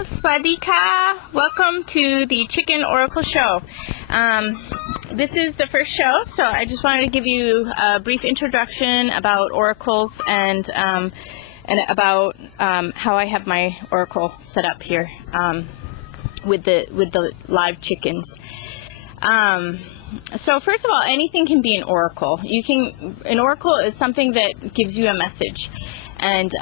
Swadika. Welcome to the Chicken Oracle Show. This is the first show, so I just wanted to give you a brief introduction about oracles and about how I have my oracle set up here with the live chickens. So first of all, anything can be an oracle. An oracle is something that gives you a message. And,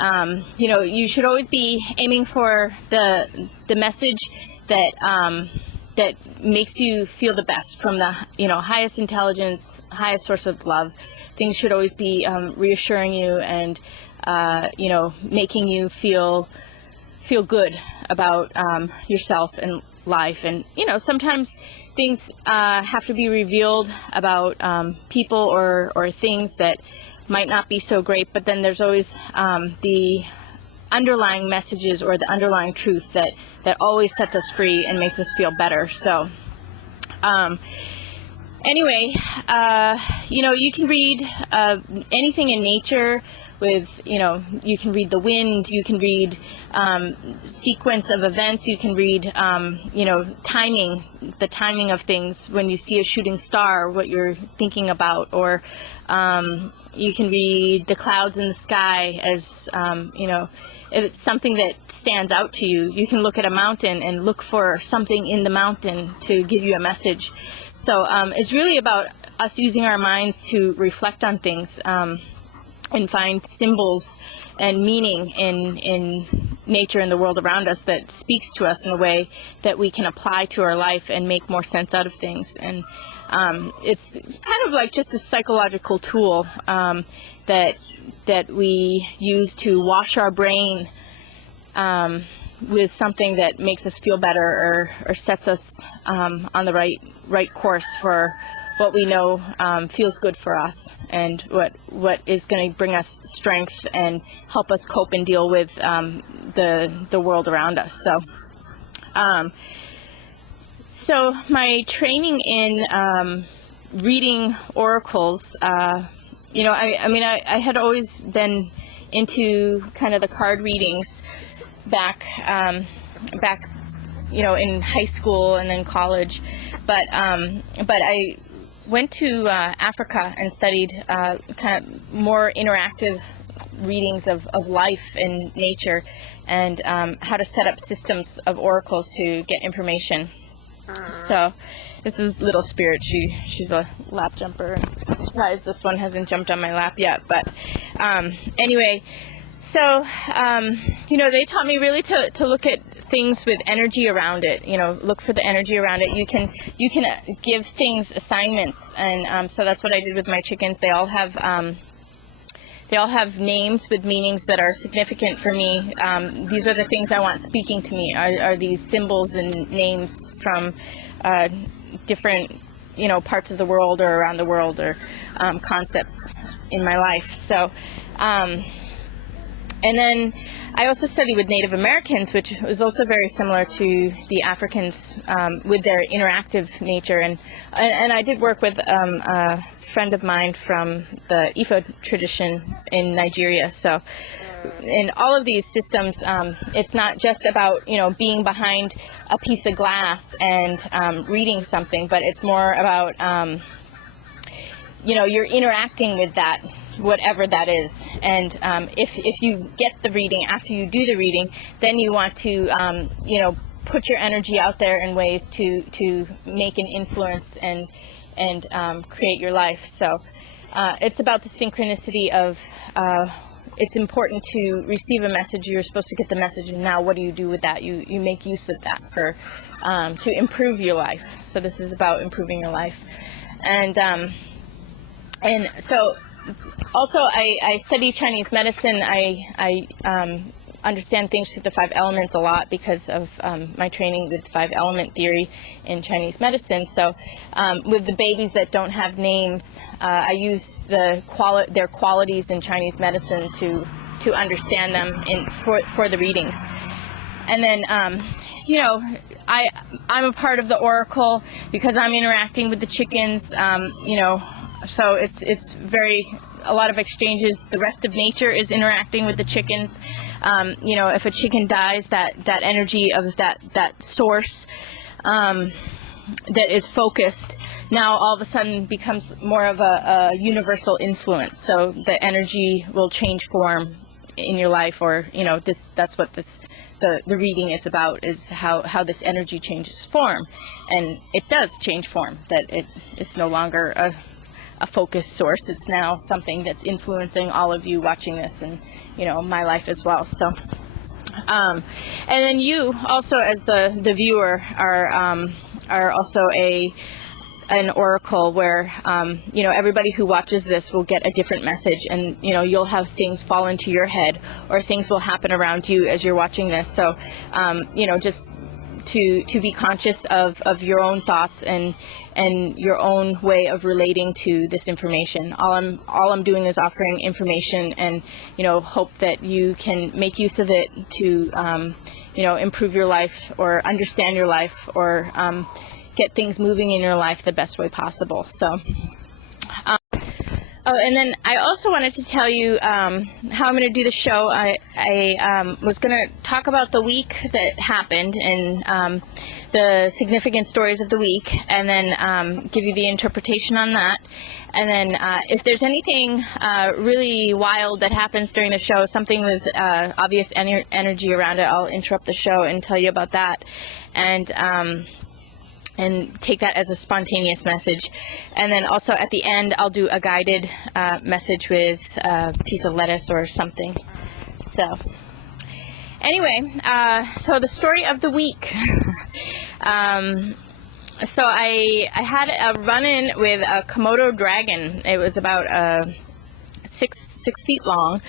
you should always be aiming for the message that makes you feel the best from the, highest intelligence, highest source of love. Things should always be reassuring you and, making you feel good about yourself and life. And, sometimes things have to be revealed about people or things that might not be so great, but then there's always the underlying messages or the underlying truth that always sets us free and makes us feel better. So anyway, you can read anything in nature with, you can read the wind, you can read sequence of events, you can read, timing, the timing of things when you see a shooting star, what you're thinking about, or you can read the clouds in the sky as, if it's something that stands out to you. You can look at a mountain and look for something in the mountain to give you a message. So it's really about us using our minds to reflect on things and find symbols and meaning in nature and the world around us that speaks to us in a way that we can apply to our life and make more sense out of things. And it's kind of like just a psychological tool that we use to wash our brain with something that makes us feel better or sets us on the right course for what we know feels good for us and what is going to bring us strength and help us cope and deal with the world around us. So my training in reading oracles, I had always been into kind of the card readings back, in high school and then college, but I went to Africa and studied kind of more interactive readings of life and nature and how to set up systems of oracles to get information. So this is Little Spirit. She's a lap jumper. I'm surprised this one hasn't jumped on my lap yet. But anyway, so they taught me really to look at things with energy around it. Look for the energy around it. You can give things assignments, and so that's what I did with my chickens. They all have names with meanings that are significant for me. These are the things I want speaking to me, are these symbols and names from different, parts of the world or around the world or concepts in my life. So, and then I also studied with Native Americans, which was also very similar to the Africans with their interactive nature. And I did work with a friend of mine from the Ifa tradition in Nigeria. So in all of these systems, it's not just about, being behind a piece of glass and reading something, but it's more about, you're interacting with that, whatever that is. And if you get the reading after you do the reading, then you want to, put your energy out there in ways to make an influence and create your life. So it's about the synchronicity of it's important to receive a message. You're supposed to get the message, and now what do you do with that? You make use of that for to improve your life. So this is about improving your life. And so also I study Chinese medicine. I understand things through the 5 elements a lot because of my training with 5 element theory in Chinese medicine. So with the babies that don't have names, I use their qualities in Chinese medicine to understand them for the readings. And then I'm a part of the oracle because I'm interacting with the chickens. So it's very a lot of exchanges. The rest of nature is interacting with the chickens. If a chicken dies, that energy of that source that is focused now all of a sudden becomes more of a universal influence. So the energy will change form in your life, or that's what the reading is about, is how this energy changes form. And it does change form, that it is no longer a focus source. It's now something that's influencing all of you watching this, and my life as well. So and then you also, as the viewer, are also an oracle, where everybody who watches this will get a different message, and you'll have things fall into your head, or things will happen around you as you're watching this. So just to be conscious of your own thoughts and your own way of relating to this information. All I'm doing is offering information, and hope that you can make use of it to improve your life, or understand your life, or get things moving in your life the best way possible. So and then I also wanted to tell you how I'm going to do the show. I was going to talk about the week that happened, and the significant stories of the week, and then give you the interpretation on that. And then if there's anything really wild that happens during the show, something with obvious energy around it, I'll interrupt the show and tell you about that. And take that as a spontaneous message. And then also at the end, I'll do a guided message with a piece of lettuce or something. So anyway, so the story of the week. So I had a run-in with a Komodo dragon. It was about 6 feet long.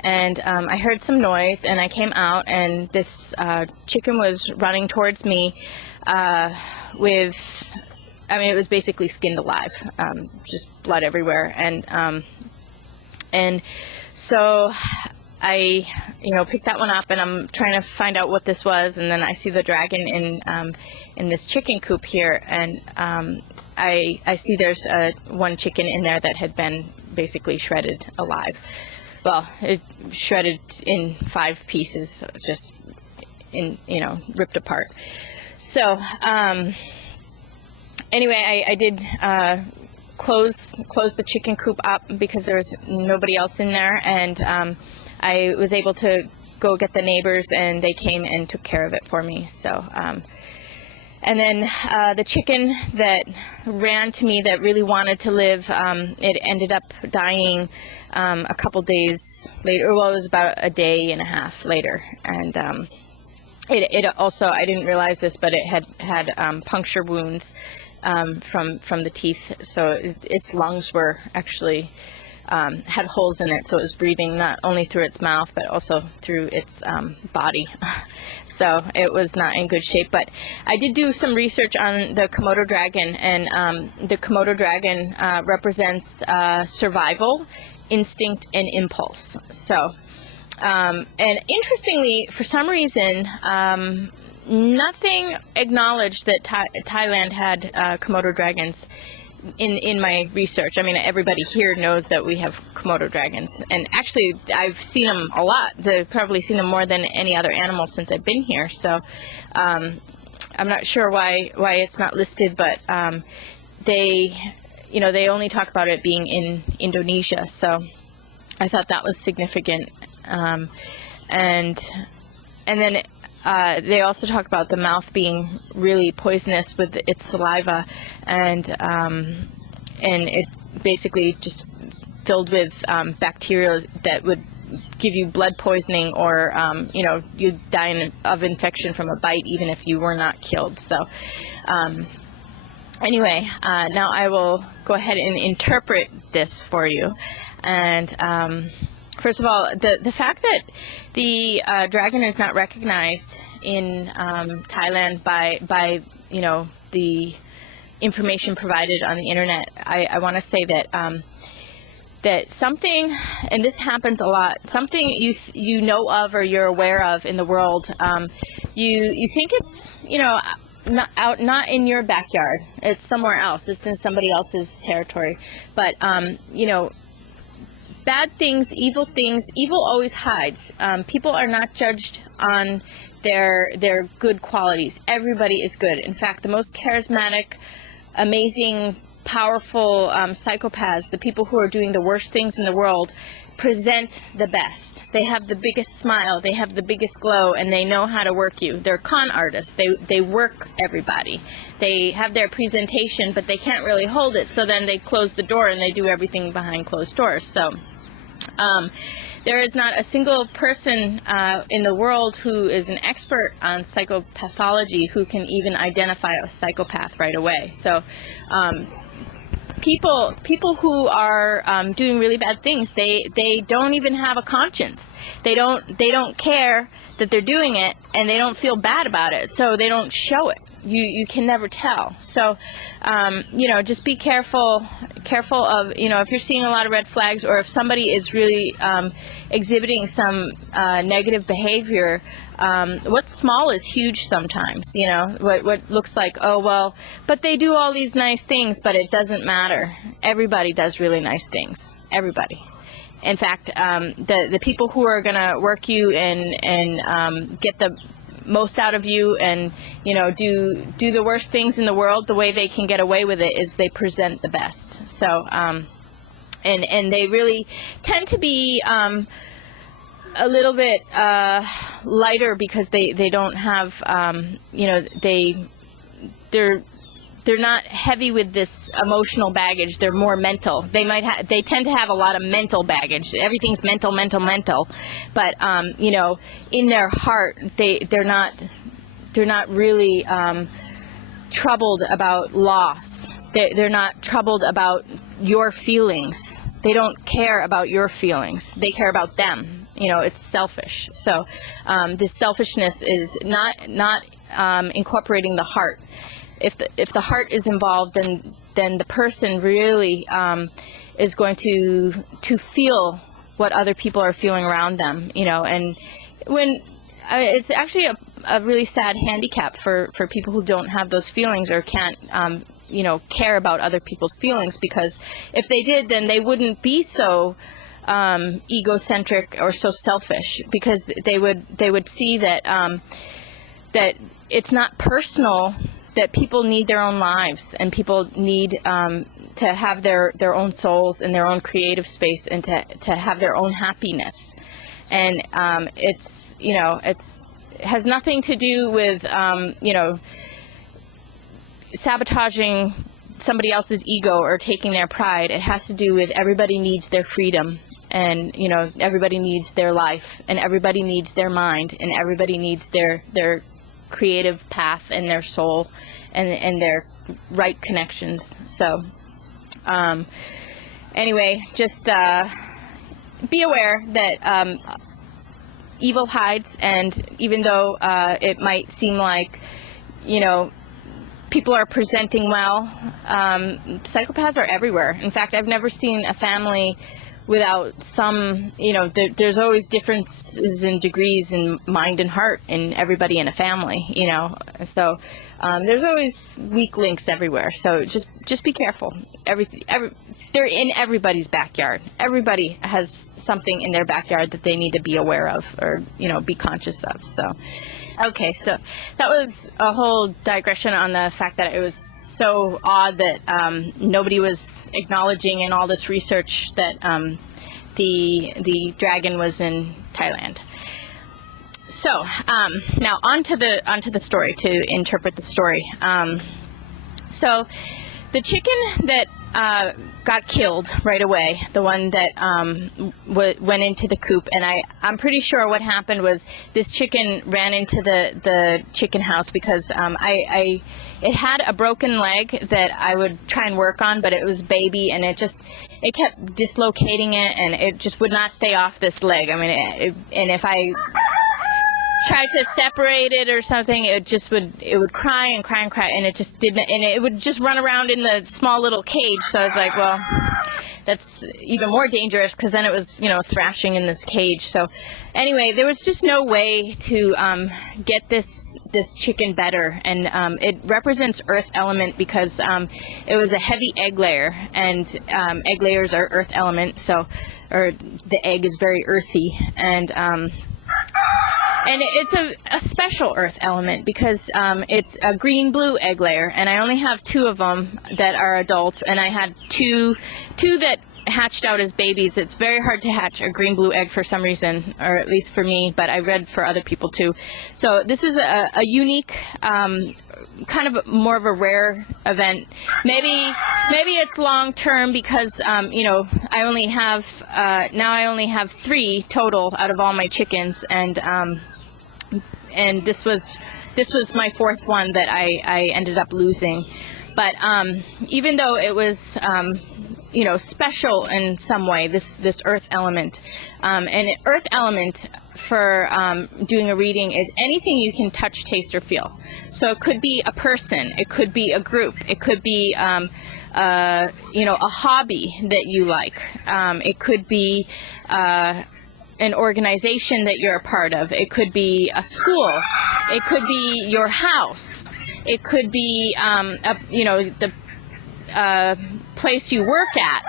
And I heard some noise, and I came out, and this chicken was running towards me it was basically skinned alive, just blood everywhere. And so I, picked that one up, and I'm trying to find out what this was. And then I see the dragon in this chicken coop here, and I see there's one chicken in there that had been basically shredded alive. Well, it shredded in 5 pieces, just ripped apart. So anyway, I did close the chicken coop up because there was nobody else in there, and I was able to go get the neighbors, and they came and took care of it for me. So and then the chicken that ran to me, that really wanted to live, it ended up dying a couple days later. Well, it was about a day and a half later. And it also, I didn't realize this, but it had puncture wounds from the teeth. So its lungs were actually had holes in it, so it was breathing not only through its mouth but also through its body. So it was not in good shape. But I did do some research on the Komodo dragon, and the Komodo dragon represents survival, instinct, and impulse. So and interestingly, for some reason, nothing acknowledged that Thailand had Komodo dragons in my research. I mean, everybody here knows that we have Komodo dragons, and actually I've seen them a lot. I've probably seen them more than any other animal since I've been here. So I'm not sure why it's not listed, but they only talk about it being in Indonesia. So I thought that was significant. And then they also talk about the mouth being really poisonous with its saliva, and it basically just filled with bacteria that would give you blood poisoning, or you'd die of infection from a bite even if you were not killed. So anyway, now I will go ahead and interpret this for you. And first of all, the fact that the dragon is not recognized in Thailand by the information provided on the internet, I want to say that that something, and this happens a lot, something you know of or you're aware of in the world, you think it's not in your backyard. It's somewhere else. It's in somebody else's territory, but bad things, evil always hides. People are not judged on their good qualities. Everybody is good. In fact, the most charismatic, amazing, powerful psychopaths, the people who are doing the worst things in the world, present the best. They have the biggest smile, they have the biggest glow, and they know how to work you. They're con artists. They work everybody. They have their presentation, but they can't really hold it, so then they close the door and they do everything behind closed doors. So there is not a single person in the world who is an expert on psychopathology who can even identify a psychopath right away. So people who are doing really bad things, they don't even have a conscience. They don't care that they're doing it, and they don't feel bad about it, so they don't show it. You can never tell. So just be careful of, if you're seeing a lot of red flags, or if somebody is really exhibiting some negative behavior. What's small is huge sometimes. What looks like, oh well, but they do all these nice things, but it doesn't matter. Everybody does really nice things. Everybody. In fact, the people who are going to work you and get the most out of you and do the worst things in the world, the way they can get away with it is they present the best. So and they really tend to be a little bit lighter because they don't have they're not heavy with this emotional baggage. They're more mental. They tend to have a lot of mental baggage. Everything's mental. But in their heart, they're not really troubled about loss. They're not troubled about your feelings. They don't care about your feelings. They care about them. It's selfish. So this selfishness is not incorporating the heart. If the heart is involved, then the person really is going to feel what other people are feeling around them, and when it's actually a really sad handicap for people who don't have those feelings or can't care about other people's feelings, because if they did, then they wouldn't be so egocentric or so selfish, because they would see that that it's not personal, that people need their own lives, and people need to have their own souls and their own creative space, and to have their own happiness. And it has nothing to do with sabotaging somebody else's ego or taking their pride. It has to do with everybody needs their freedom, and everybody needs their life, and everybody needs their mind, and everybody needs their creative path and their soul and their right connections. So anyway, just be aware that evil hides, and even though it might seem like people are presenting well, psychopaths are everywhere. In fact, I've never seen a family without some, there's always differences in degrees in mind and heart in everybody in a family, so there's always weak links everywhere. So just be careful. They're in everybody's backyard. Everybody has something in their backyard that they need to be aware of, or be conscious of. So okay, so that was a whole digression on the fact that it was so odd that nobody was acknowledging in all this research that the dragon was in Thailand. So now onto the story, to interpret the story. So the chicken that got killed right away, the one that went into the coop, and I'm pretty sure what happened was this chicken ran into the chicken house because it had a broken leg that I would try and work on, but it was baby, and it kept dislocating it, and it just would not stay off this leg. I mean, and if I tried to separate it or something, it would cry and cry, and it just didn't, and it would just run around in the small little cage. So I was like, well, that's even more dangerous, because then it was, thrashing in this cage. So anyway, there was just no way to get this chicken better, and it represents earth element because it was a heavy egg layer, and egg layers are earth element, or the egg is very earthy, and it's a special earth element because it's a green-blue egg layer, and I only have 2 of them that are adults, and I had two that hatched out as babies. It's very hard to hatch a green-blue egg for some reason, or at least for me, but I read for other people too. So this is a unique, kind of more of a rare event. Maybe it's long-term because, I only have, now I only have 3 total out of all my chickens, and this was my 4th one that I ended up losing. But even though it was special in some way, this earth element, and earth element for doing a reading is anything you can touch, taste, or feel. So it could be a person, it could be a group, it could be a hobby that you like, it could be an organization that you're a part of. It could be a school. It could be your house. It could be, the place you work at,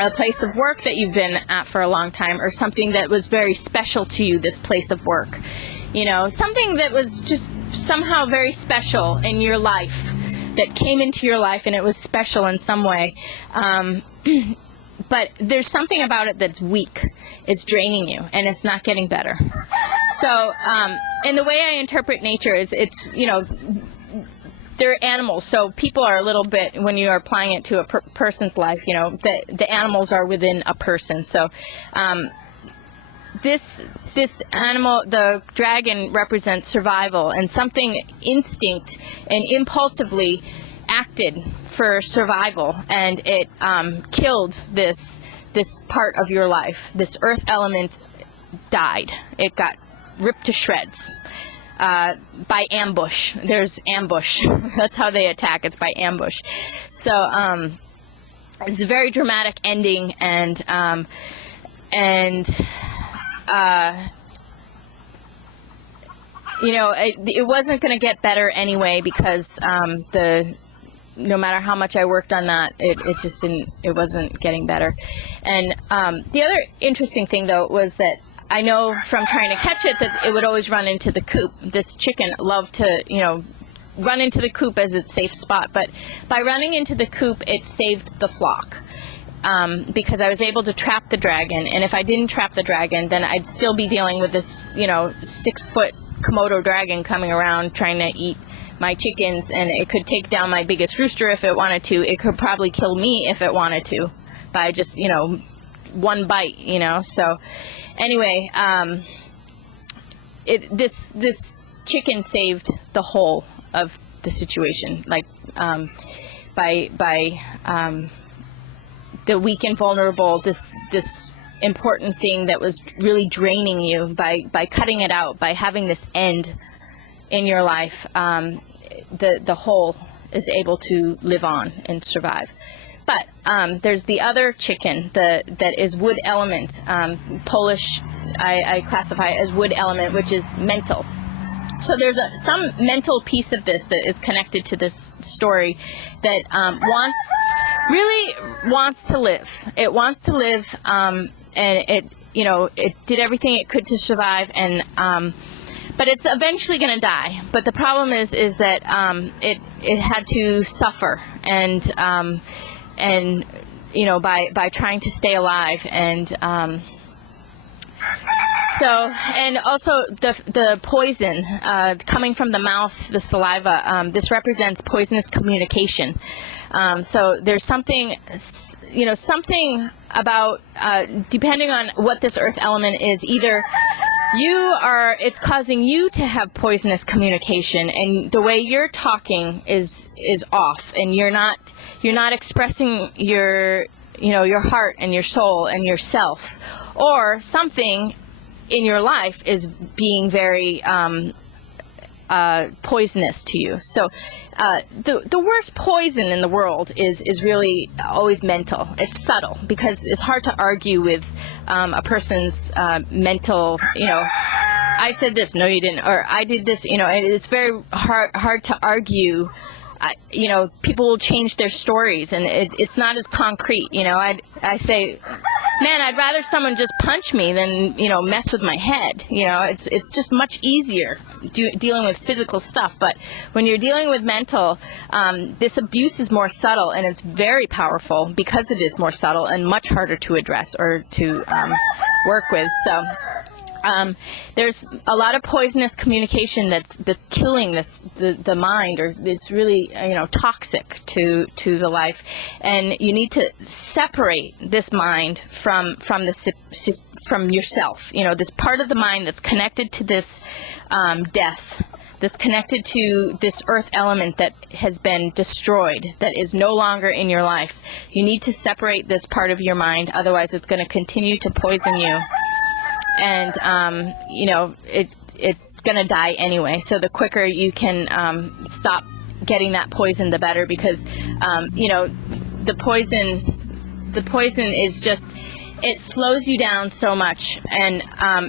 a place of work that you've been at for a long time, or something that was very special to you, this place of work. Something that was just somehow very special in your life, that came into your life and it was special in some way. But there's something about it that's weak. It's draining you, and it's not getting better. So, and the way I interpret nature is it's, they're animals. So people are a little bit, when you are applying it to a person's life, the animals are within a person. So this animal, the dragon, represents survival, and something instinct and impulsively acted for survival, and it killed this part of your life. This earth element died. It got ripped to shreds by ambush. There's ambush. That's how they attack. It's by ambush. So it's a very dramatic ending, and it wasn't going to get better anyway, because no matter how much I worked on that, it just didn't, it wasn't getting better. And the other interesting thing, though, was that I know from trying to catch it that it would always run into the coop. This chicken loved to, run into the coop as its safe spot. But by running into the coop, it saved the flock. Because I was able to trap the dragon. And if I didn't trap the dragon, then I'd still be dealing with this, 6-foot Komodo dragon coming around trying to eat my chickens, and it could take down my biggest rooster if it wanted to. It could probably kill me if it wanted to by just, one bite, So anyway, this chicken saved the whole of the situation, like by the weak and vulnerable, this important thing that was really draining you, by cutting it out, by having this end in your life, the whole is able to live on and survive. But there's the other chicken that is wood element. Polish, I classify as wood element, which is mental. So there's some mental piece of this that is connected to this story that really wants to live. It wants to live, and it did everything it could to survive, and but it's eventually going to die. But the problem is that it had to suffer, and by trying to stay alive, and and also the poison coming from the mouth, the saliva. This represents poisonous communication. So there's something, something about, depending on what this earth element is, either it's causing you to have poisonous communication, and the way you're talking is off, and you're not expressing your heart and your soul and yourself, or something in your life is being very poisonous to you. So the worst poison in the world is really always mental. It's subtle because it's hard to argue with a person's mental, I said this, no you didn't, or I did this, it's very hard to argue. People will change their stories, and it's not as concrete. I say, man, I'd rather someone just punch me than mess with my head. It's just much easier dealing with physical stuff. But when you're dealing with mental, this abuse is more subtle, and it's very powerful because it is more subtle and much harder to address or to work with. So. There's a lot of poisonous communication that's killing the mind, or it's really toxic to the life, and you need to separate this mind from yourself. This part of the mind that's connected to this death, that's connected to this earth element that has been destroyed, that is no longer in your life. You need to separate this part of your mind, otherwise it's going to continue to poison you. And, it's going to die anyway. So the quicker you can stop getting that poison, the better, because, the poison is just, it slows you down so much. And,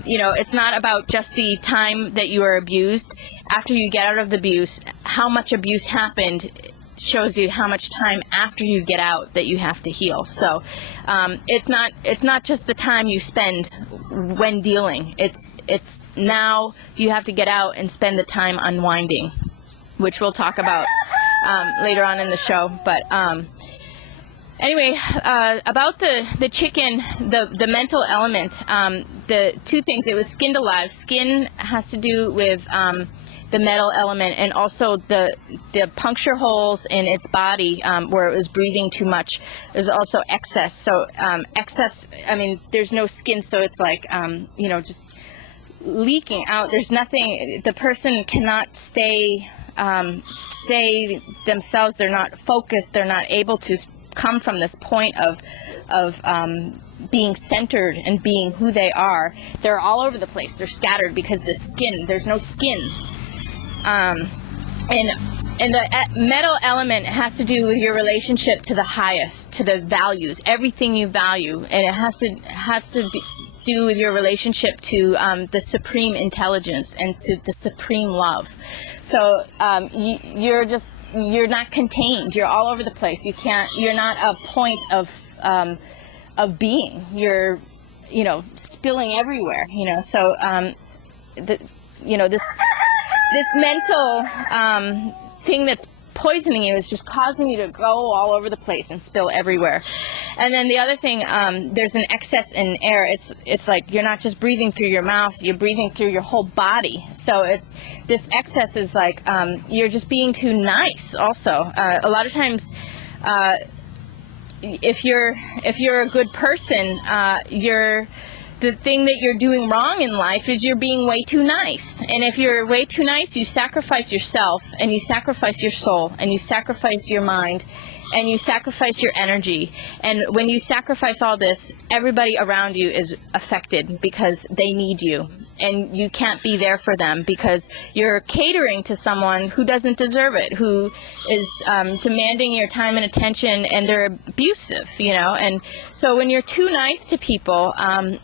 it's not about just the time that you are abused. After you get out of the abuse, how much abuse happened shows you how much time after you get out that you have to heal. So it's not just the time you spend when dealing. It's now you have to get out and spend the time unwinding, which we'll talk about later on in the show. But anyway, about the chicken, the mental element, the two things, it was skinned alive. Skin has to do with the metal element, and also the puncture holes in its body where it was breathing too much. There's also excess. So excess, there's no skin, so it's like, just leaking out. There's nothing, the person cannot stay themselves. They're not focused. They're not able to come from this point of being centered and being who they are. They're all over the place. They're scattered because there's no skin. And the metal element has to do with your relationship to the highest, to the values, everything you value, and it has to do with your relationship to the supreme intelligence and to the supreme love. So you're not contained. You're all over the place. You're not a point of being. You're spilling everywhere. So this mental thing that's poisoning you is just causing you to go all over the place and spill everywhere. And then the other thing, there's an excess in air. It's like you're not just breathing through your mouth, you're breathing through your whole body. So this excess is like you're just being too nice also. A lot of times if you're a good person, the thing that you're doing wrong in life is you're being way too nice. And if you're way too nice, you sacrifice yourself, and you sacrifice your soul, and you sacrifice your mind, and you sacrifice your energy. And when you sacrifice all this, everybody around you is affected because they need you. And you can't be there for them because you're catering to someone who doesn't deserve it, who is demanding your time and attention, and they're abusive, And so when you're too nice to people,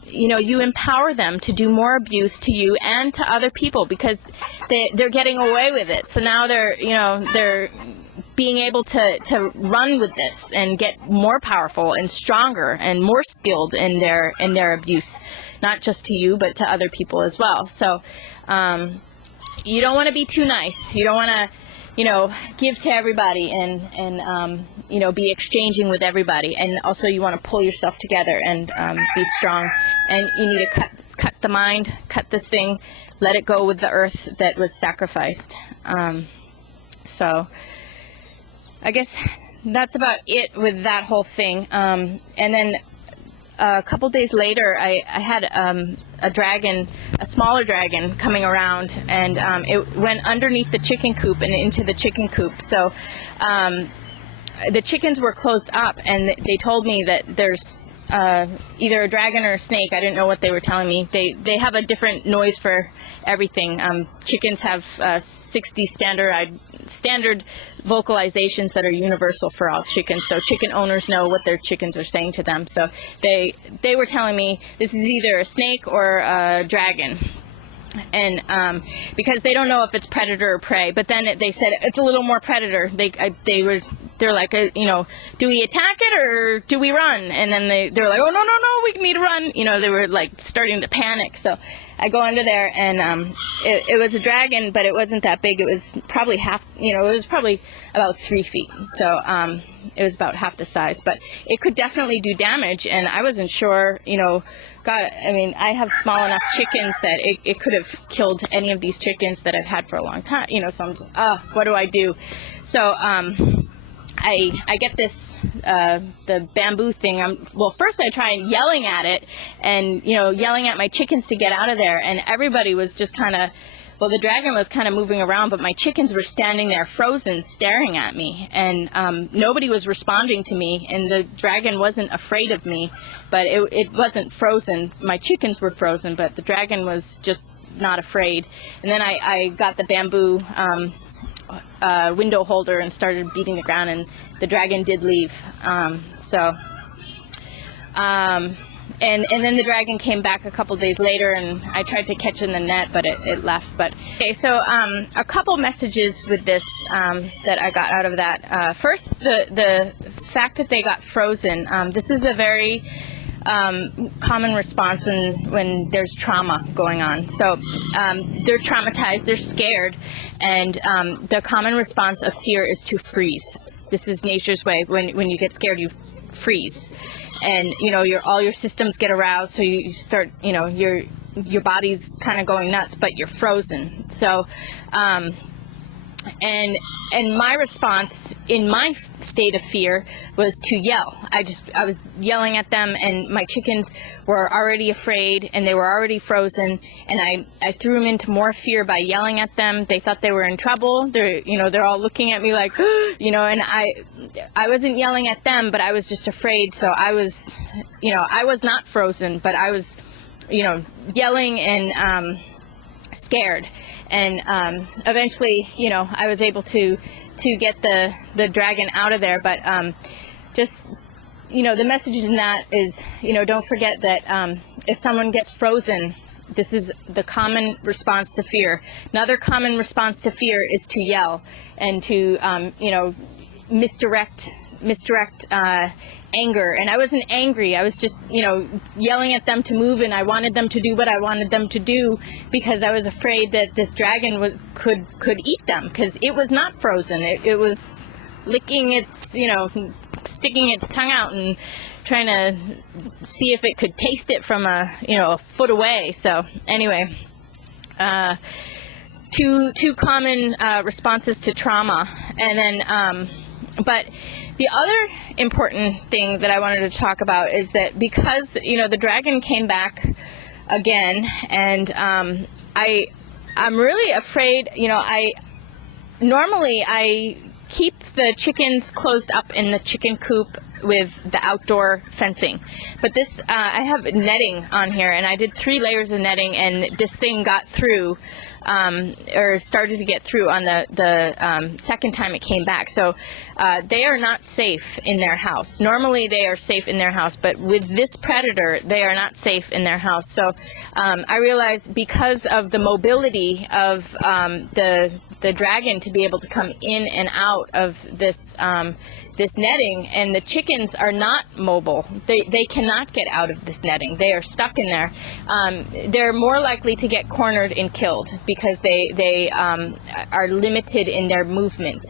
you empower them to do more abuse to you and to other people because they're getting away with it. So now they're being able to run with this and get more powerful and stronger and more skilled in their abuse, not just to you but to other people as well. So you don't want to be too nice. You don't want to give to everybody and be exchanging with everybody. And also you want to pull yourself together and be strong. And you need to cut the mind, cut this thing, let it go with the earth that was sacrificed. So I guess that's about it with that whole thing. And then a couple days later, I had a dragon, a smaller dragon, coming around, and it went underneath the chicken coop and into the chicken coop. So the chickens were closed up, and they told me that there's either a dragon or a snake. I didn't know what they were telling me. They have a different noise for everything. Chickens have 60 standard vocalizations that are universal for all chickens. So chicken owners know what their chickens are saying to them. So they were telling me this is either a snake or a dragon. And because they don't know if it's predator or prey, but then they said it's a little more predator. They're like, do we attack it or do we run? And then they're like, oh, no, we need to run. They were like starting to panic. So I go under there, and it was a dragon, but it wasn't that big. It was probably it was probably about 3 feet. So it was about half the size, but it could definitely do damage. And I wasn't sure, God, I mean, I have small enough chickens that it could have killed any of these chickens that I've had for a long time, so I'm just, what do I do? So I get this, the bamboo thing. First I try yelling at it and, yelling at my chickens to get out of there. And everybody was just the dragon was kind of moving around, but my chickens were standing there frozen, staring at me. And nobody was responding to me. And the dragon wasn't afraid of me, but it wasn't frozen. My chickens were frozen, but the dragon was just not afraid. And then I got the bamboo window holder and started beating the ground, and the dragon did leave. And then the dragon came back a couple days later, and I tried to catch in the net, but it left. But okay, so a couple messages with this that I got out of that. First, the fact that they got frozen. This is a very common response when there's trauma going on. So they're traumatized, they're scared, and the common response of fear is to freeze. This is nature's way. When you get scared, you freeze, and all your systems get aroused, so you start, your body's kind of going nuts, but you're frozen. So and my response in my state of fear was to yell. I was yelling at them, and my chickens were already afraid, and they were already frozen, and I threw them into more fear by yelling at them. They thought they were in trouble. They're all looking at me like, and I wasn't yelling at them, but I was just afraid. So I was not frozen, but I was, yelling and scared. And eventually, I was able to get the dragon out of there. But just, the message in that is, don't forget that if someone gets frozen, this is the common response to fear. Another common response to fear is to yell and to, misdirect anger. And I wasn't angry. I was just, yelling at them to move, and I wanted them to do what I wanted them to do because I was afraid that this dragon could eat them, because it was not frozen. It was licking its, sticking its tongue out and trying to see if it could taste it from a foot away. So anyway, two common responses to trauma. And then but the other important thing that I wanted to talk about is that because, the dragon came back again, and I'm really afraid, normally I keep the chickens closed up in the chicken coop with the outdoor fencing. But this, I have netting on here, and I did 3 layers of netting, and this thing got through, or started to get through on the second time it came back. So they are not safe in their house. Normally they are safe in their house, but with this predator, they are not safe in their house. So I realized because of the mobility of the dragon to be able to come in and out of this this netting, and the chickens are not mobile. They cannot get out of this netting. They are stuck in there. They're more likely to get cornered and killed because they are limited in their movement.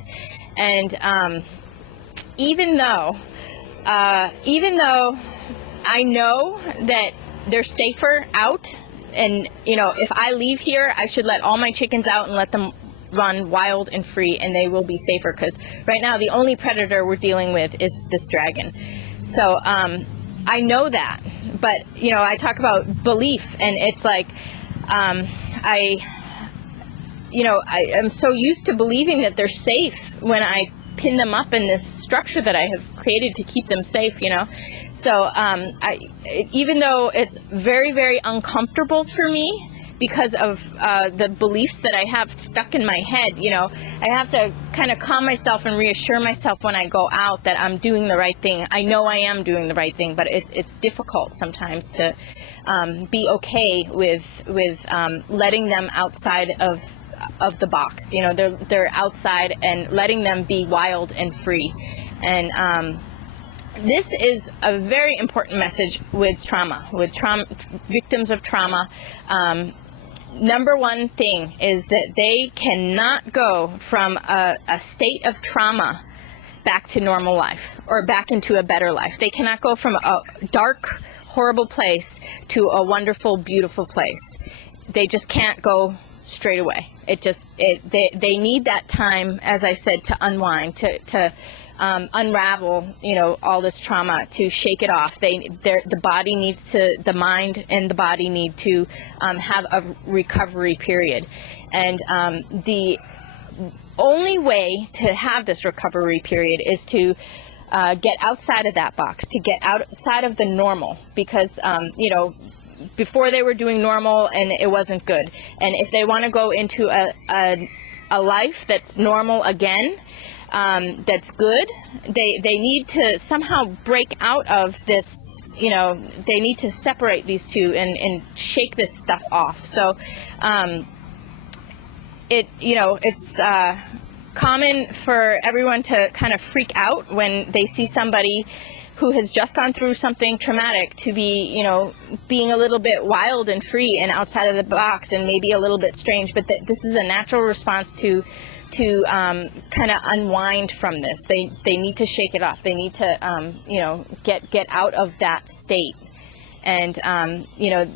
And even though I know that they're safer out, and if I leave here, I should let all my chickens out and let them run wild and free, and they will be safer, because right now the only predator we're dealing with is this dragon. So I know that, but I talk about belief, and it's like I'm so used to believing that they're safe when I pin them up in this structure that I have created to keep them safe, So even though it's very, very uncomfortable for me because of the beliefs that I have stuck in my head. I have to kind of calm myself and reassure myself when I go out that I'm doing the right thing. I know I am doing the right thing, but it's difficult sometimes to be okay with letting them outside of the box. They're outside and letting them be wild and free. And this is a very important message with trauma, victims of trauma. Number one thing is that they cannot go from a state of trauma back to normal life or back into a better life. They cannot go from a dark, horrible place to a wonderful, beautiful place. They just can't go straight away. They need that time, as I said, to unwind, to unravel, all this trauma, to shake it off. The mind and the body need to have a recovery period. And the only way to have this recovery period is to get outside of that box, to get outside of the normal, because, before they were doing normal and it wasn't good. And if they want to go into a life that's normal again, that's good, they need to somehow break out of this, they need to separate these two and shake this stuff off. So it's common for everyone to kind of freak out when they see somebody who has just gone through something traumatic to be, being a little bit wild and free and outside of the box and maybe a little bit strange. But this is a natural response to kind of unwind from this. They need to shake it off. They need to, get out of that state. And,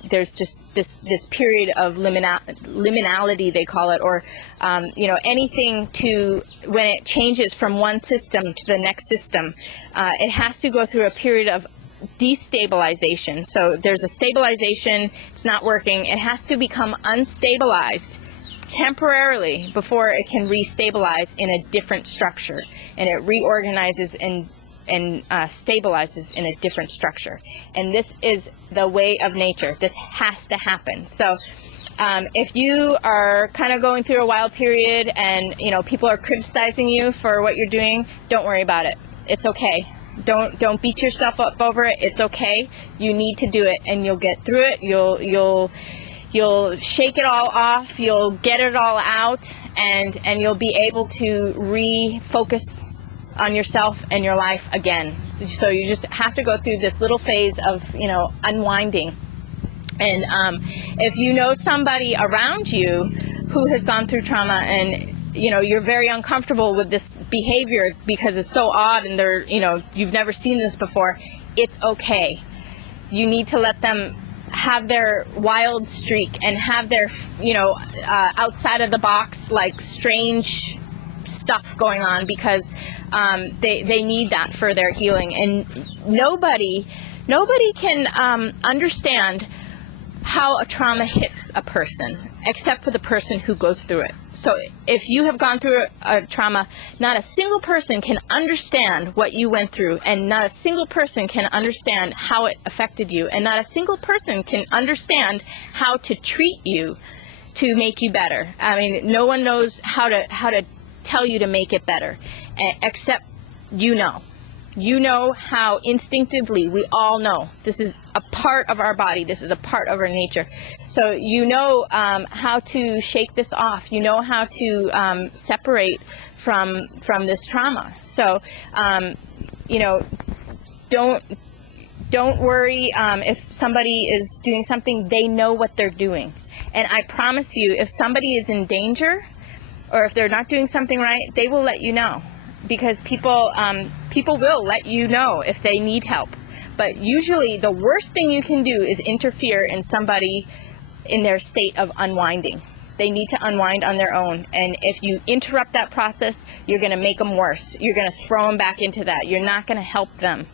there's just this period of liminality, they call it, or, anything when it changes from one system to the next system, it has to go through a period of destabilization. So there's a stabilization, it's not working, it has to become unstabilized temporarily before it can restabilize in a different structure, and it reorganizes and stabilizes in a different structure. And this is the way of nature. This has to happen. So if you are kind of going through a wild period and people are criticizing you for what you're doing, don't worry about it. It's okay. Don't beat yourself up over it. It's okay. You need to do it, and you'll get through it. You'll shake it all off. You'll get it all out, and you'll be able to refocus on yourself and your life again. So you just have to go through this little phase of, unwinding. And if you know somebody around you who has gone through trauma and, you're very uncomfortable with this behavior because it's so odd and they're, you've never seen this before, it's okay. You need to let them have their wild streak and have their, outside of the box, like strange stuff going on, because they need that for their healing. And nobody can understand how a trauma hits a person except for the person who goes through it. So if you have gone through a trauma, not a single person can understand what you went through, and not a single person can understand how it affected you, and not a single person can understand how to treat you to make you better. I mean, no one knows how to tell you to make it better, except you know how instinctively we all know this is a part of our body, this is a part of our nature. So how to shake this off, how to separate from this trauma. So don't worry if somebody is doing something. They know what they're doing, and I promise you, if somebody is in danger or if they're not doing something right, they will let you know, because people will let you know if they need help. But usually the worst thing you can do is interfere in somebody in their state of unwinding. They need to unwind on their own. And if you interrupt that process, you're going to make them worse. You're going to throw them back into that. You're not going to help them.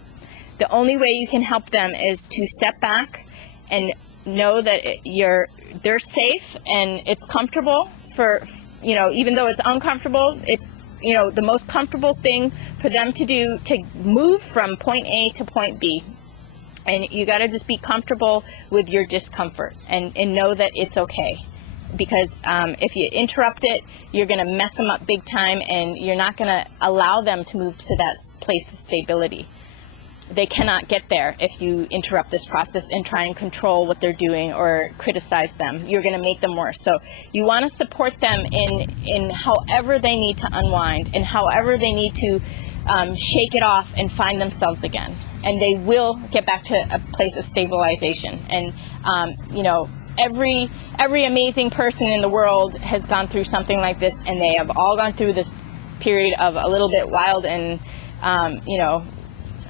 The only way you can help them is to step back and know that they're safe and it's comfortable for, even though it's uncomfortable, it's the most comfortable thing for them to do to move from point A to point B. And you got to just be comfortable with your discomfort and know that it's okay. because if you interrupt it, you're going to mess them up big time, and you're not going to allow them to move to that place of stability. They cannot get there if you interrupt this process and try and control what they're doing or criticize them. You're going to make them worse. So you want to support them in however they need to unwind and however they need to shake it off and find themselves again. And they will get back to a place of stabilization. And, you know, every amazing person in the world has gone through something like this, and they have all gone through this period of a little bit wild and, you know,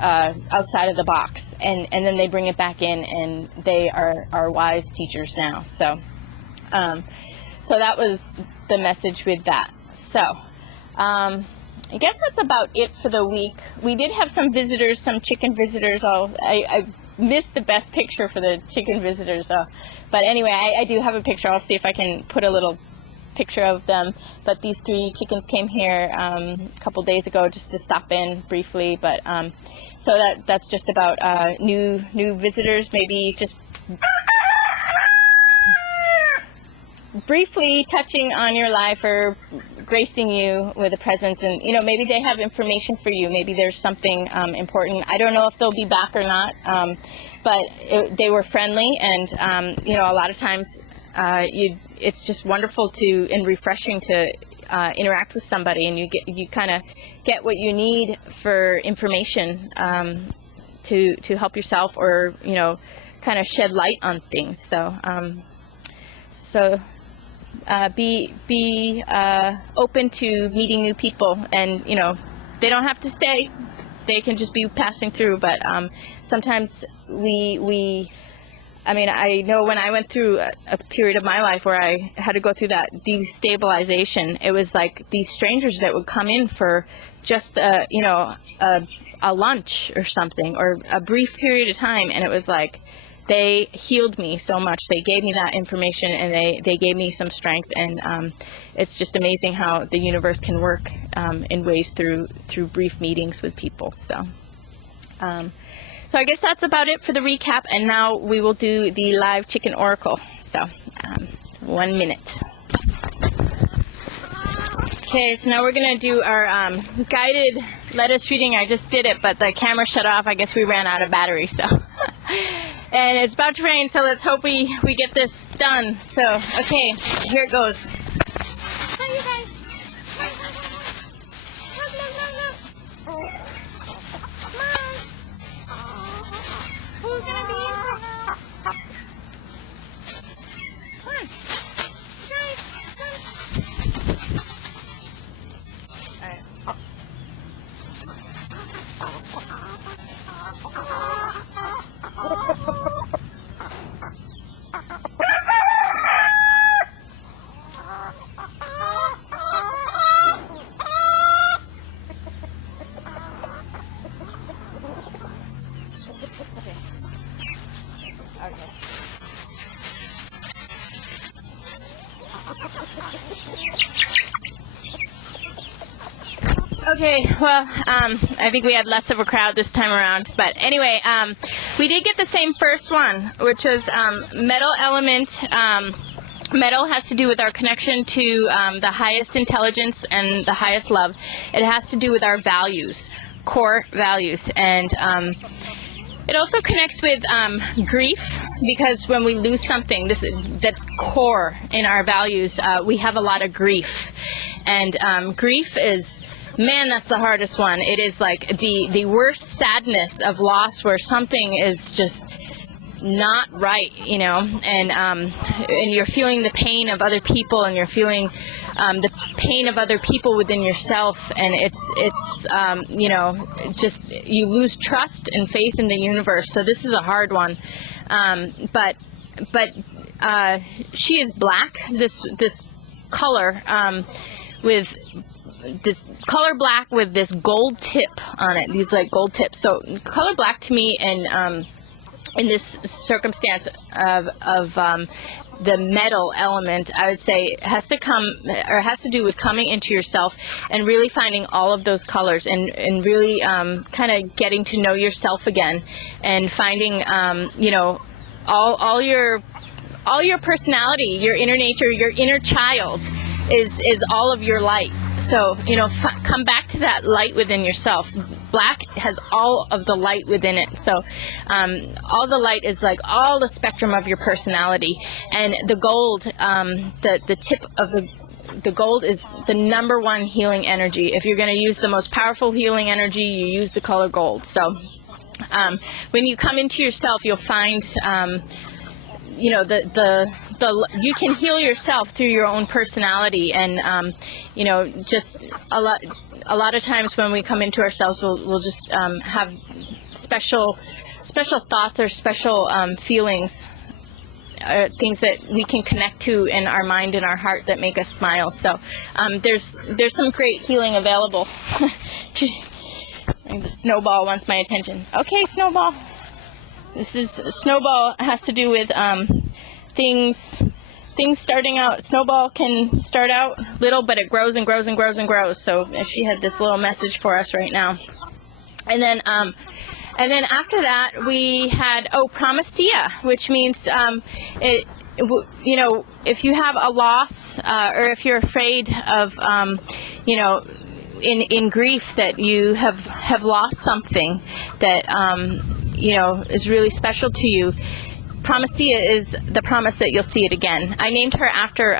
outside of the box, and then they bring it back in, and they are wise teachers now. So so that was the message with that. So I guess that's about it for the week. We did have some visitors, some chicken visitors. I missed the best picture for the chicken visitors, but anyway, I do have a picture. I'll see if I can put a little picture of them. But these 3 chickens came here a couple days ago just to stop in briefly. But so that's just about new visitors, maybe just briefly touching on your life or gracing you with a presence. And you know, maybe they have information for you. Maybe there's something important. I don't know if they'll be back or not, but they were friendly, and you know, a lot of times it's just wonderful and refreshing to interact with somebody, and you kind of get what you need for information to help yourself, or you know, kind of shed light on things. So be open to meeting new people, and you know, they don't have to stay. They can just be passing through. But sometimes I mean, I know when I went through a period of my life where I had to go through that destabilization, it was like these strangers that would come in for just you know, a lunch or something, or a brief period of time, and it was like they healed me so much. They gave me that information, and they gave me some strength, and it's just amazing how the universe can work in ways through brief meetings with people. So so I guess that's about it for the recap, and now we will do the live chicken oracle. So 1 minute. Okay, so now we're going to do our guided lettuce reading. I just did it, but the camera shut off. I guess we ran out of battery, so. And it's about to rain, so let's hope we get this done. So, okay, here it goes. Hi, you guys. Who's gonna be in right now? Come on. Guys, come on. Okay, well, I think we had less of a crowd this time around, but anyway, we did get the same first one, which was metal element. Metal has to do with our connection to the highest intelligence and the highest love. It has to do with our values, core values, and it also connects with grief, because when we lose something that's core in our values, we have a lot of grief, and grief is, man, that's the hardest one. It is like the worst sadness of loss, where something is just not right, you know, and you're feeling the pain of other people, and you're feeling the pain of other people within yourself, and it's you know, just you lose trust and faith in the universe. So this is a hard one, but she is black. This color with this color black with this gold tip on it, these like gold tips. So color black to me, and in this circumstance of the metal element, I would say has to do with coming into yourself and really finding all of those colors, and really kind of getting to know yourself again, and finding you know, all your all your personality, your inner nature, your inner child is all of your light. So, come back to that light within yourself. Black has all of the light within it. So, all the light is like all the spectrum of your personality. And the gold, the tip of the gold is the number one healing energy. If you're going to use the most powerful healing energy, you use the color gold. So, when you come into yourself, you'll find, you can heal yourself through your own personality, and just a lot of times when we come into ourselves, we'll just have special thoughts or special feelings, things that we can connect to in our mind and our heart that make us smile. So there's some great healing available. The snowball wants my attention. Okay, Snowball. Snowball has to do with things starting out. Snowball can start out little, but it grows and grows and grows and grows. So she had this little message for us right now. And then after that we had Promesia, which means if you have a loss or if you're afraid of in grief that you have lost something that is really special to you, Promesia is the promise that you'll see it again. I named her after,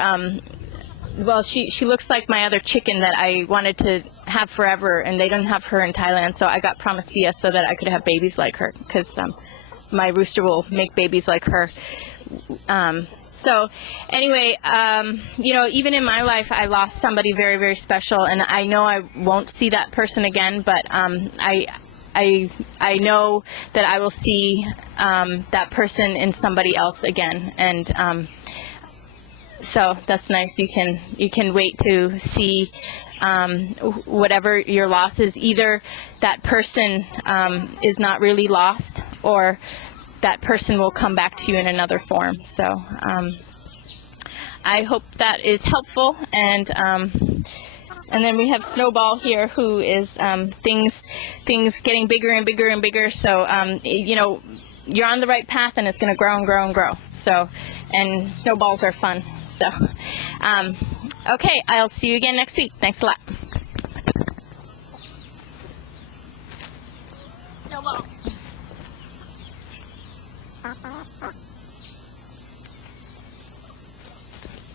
she looks like my other chicken that I wanted to have forever, and they don't have her in Thailand, so I got Promesia so that I could have babies like her, because my rooster will make babies like her. So anyway, even in my life, I lost somebody very, very special, and I know I won't see that person again, but I know that I will see that person in somebody else again, and so that's nice. You can wait to see whatever your loss is. Either that person is not really lost, or that person will come back to you in another form. So I hope that is helpful. And then we have Snowball here, who is things getting bigger and bigger and bigger. So you're on the right path, and it's going to grow and grow and grow. So, and snowballs are fun. So okay, I'll see you again next week. Thanks a lot. Snowball.